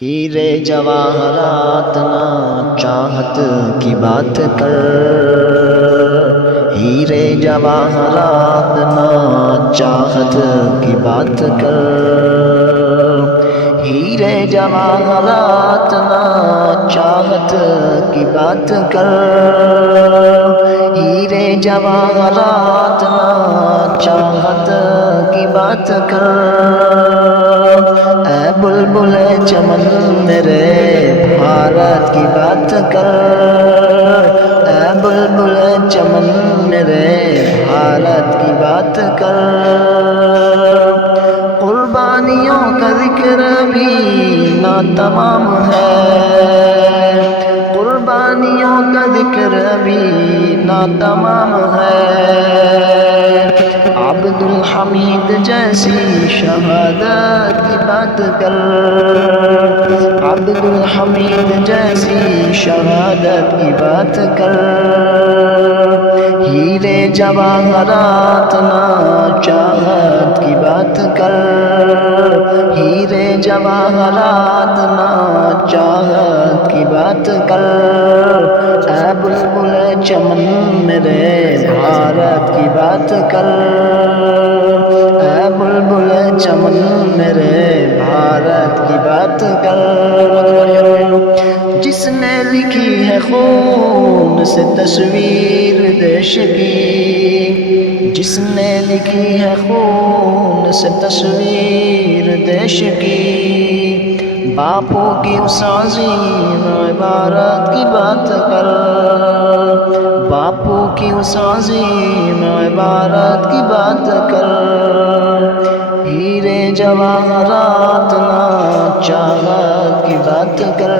ہیرے جواہرات نہ چاہت کی بات کر، ہیرے جواہرات نہ چاہت کی بات کر، ہیرے جواہرات نہ چاہت کی بات کر، ہیرے جواہرات نہ چاہت کی بات کر، اے بلبل چمن میرے بھارت کی بات کر، اے بلبل چمن میرے بھارت کی بات کر، قربانیوں کا ذکر بھی ناتمام ہے، قربانیوں کا ذکر بھی ناتمام ہے، عبد الحمید جیسی شہادت کی بات کر، عبد الحمید جیسی شہادت کی بات کر، ہیرے جواہرات نہ چاہت کی بات کر، ہیرے جواہرات نہ چاہت کی بات کر، اے بلبل چمن میرے بھارت کی بات کر، اے بلبل چمن میرے بھارت کی بات کر، جس نے لکھی ہے خون سے تصویر دیش کی، جس نے لکھی ہے خون سے تصویر دیش کی، باپو کی اس عظیم عبارت کی بات کر، باپو کی اس عظیم عبارت کی بات کر، ہیرے جواہرات نہ چاہت کی بات کر،